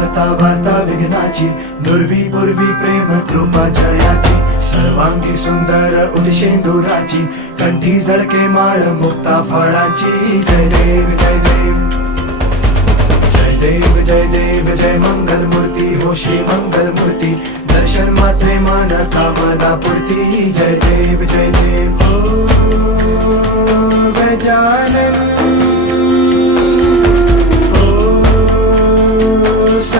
वार्ता वार्ता विघ्नाची, दुर्वी पूर्वी प्रेम कृपा जयाची, सर्वांगी सुंदर उदिशेंदुराची, कंठी झळके माळ मुक्ता फळाची. जय देव जय देव जय देव जय देव जय मंगल मूर्ती हो श्री मंगल मूर्ती, दर्शन मात्रे मन कामना पूर्ती. जय देव जय देव